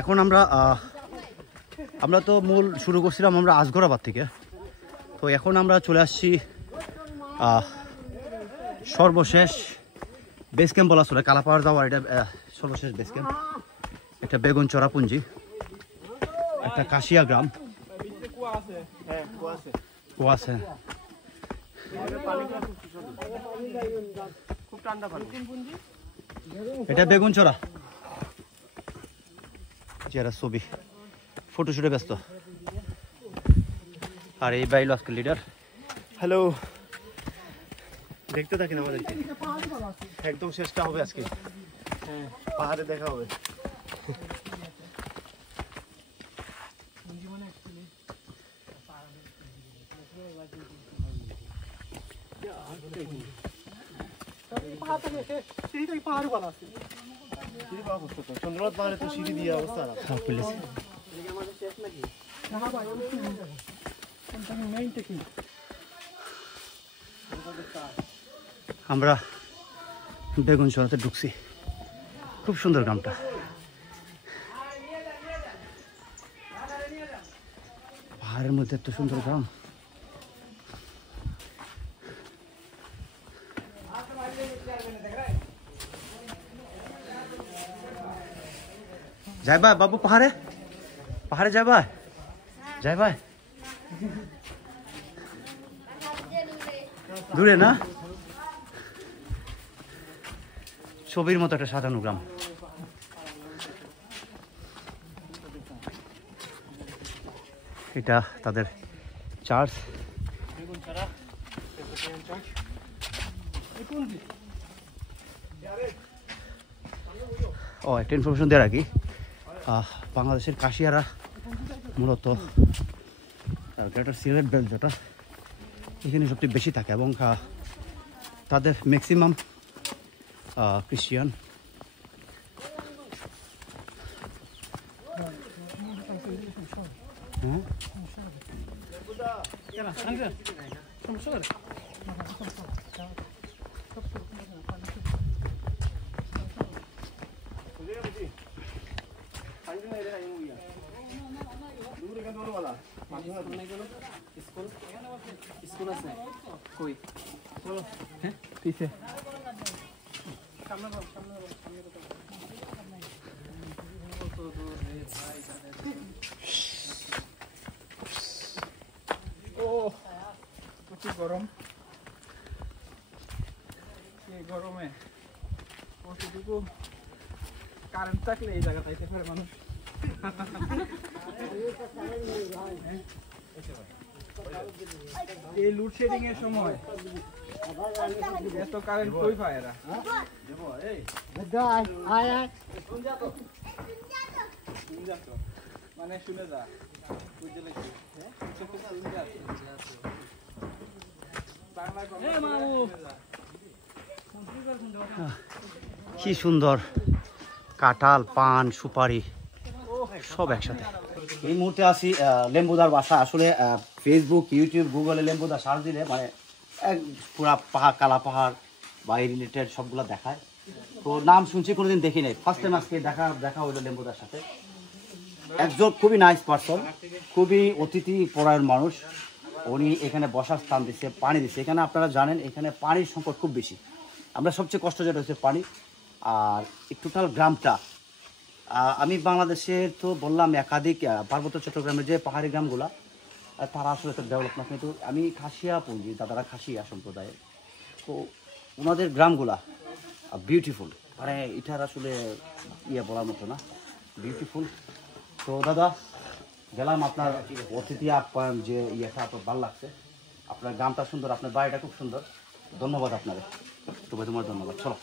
এখন আমরা তো মূল শুরু করছিলাম আমরা আজগরাবাদ থেকে। তো এখন আমরা চলে আসছি সর্বশেষ বেস ক্যাম্প বলা চলে, কালাপাহাড় যাওয়ার এটা সর্বশেষ বেস ক্যাম্প। এটা বেগুনচড়া পুঞ্জি, একটা কাশিয়া গ্রাম। কুয়াশা, এটা বেগুনচড়া। যারা ছবি ফটোশুটে ব্যস্ত। আর এই বাইল আজকে লিডার। হ্যালো, দেখতে থাকেন আমাদেরকে, একদম শেষটা হবে আজকে। পাহাড়ে দেখা হবে। চন্দ্রনাথ পাহাড়ে তো সিঁড়ি দিয়ে অবস্থা আমরা বেগুনচড়াতে ঢুকছি। খুব সুন্দর গ্রামটা। পাহাড়ের মধ্যে এত সুন্দর গ্রাম। যাই ভাই বাবু, পাহাড়ে পাহাড়ে যাই ভাই, যাই ভাই। দূরে না, ছবির মতো একটা সাজানো গ্রাম। এটা তাদের চার্চ। ও একটা ইনফরমেশন দিয়ে রাখি, বাংলাদেশের কাশিয়ারা মূলত গ্রেটার সিলেট বেল্ট যেটা, এখানে সবচেয়ে বেশি থাকে এবং তাদের ম্যাক্সিমাম খ্রিস্টিয়ান। स्कूल আছে কই হ্যাঁ পিছে ও প্রচুর গরম। এই গরমে কতটুকু কারেন্ট থাকলে এই জায়গা থাকতে পারে মানুষ। এই লোডশেডিং এর সময় এত কারেন্ট কই পায় এরা? মানে শুনে যা কি সুন্দর কাঁঠাল, পান, সুপারি সব একসাথে। এই মুহূর্তে আছি লেম্বুদার বাসা। আসলে ফেসবুক, ইউটিউব, গুগলে লেম্বুদা সার্চ দিলে মানে পুরা পাহাড়, কালা পাহাড় বা এই রিলেটেড সবগুলো দেখায়। তো নাম শুনছি, কোনোদিন দেখি নাই, ফার্স্ট টাইম আজকে দেখা হইলো লেম্বুদার সাথে। একজন খুবই নাইস পার্সন, খুবই অতিথি পরায়ণ মানুষ। উনি এখানে বসার স্থান দিচ্ছে, পানি দিচ্ছে। এখানে আপনারা জানেন এখানে পানির সংকট খুব বেশি। আমরা সবচেয়ে কষ্ট যেটা হচ্ছে পানি। আর এই টোটাল গ্রামটা, আমি বাংলাদেশের তো বললাম একাধিক পার্বত্য চট্টগ্রামের যে পাহাড়ি গ্রামগুলা, তারা আসলে তো ডেভেলপ না। কিন্তু আমি খাসিয়া পুঞ্জি, দাদারা খাসিয়া সম্প্রদায়ের, তো ওনাদের গ্রামগুলা বিউটিফুল, মানে এটার আসলে বলার মতো না, বিউটিফুল। তো দাদা গেলাম, আপনার অতিথি আপ্যায়ন যে আপনার ভালো লাগছে। আপনার গ্রামটা সুন্দর, আপনার বাড়িটা খুব সুন্দর। ধন্যবাদ আপনাদের, তোমার ধন্যবাদ। চলো।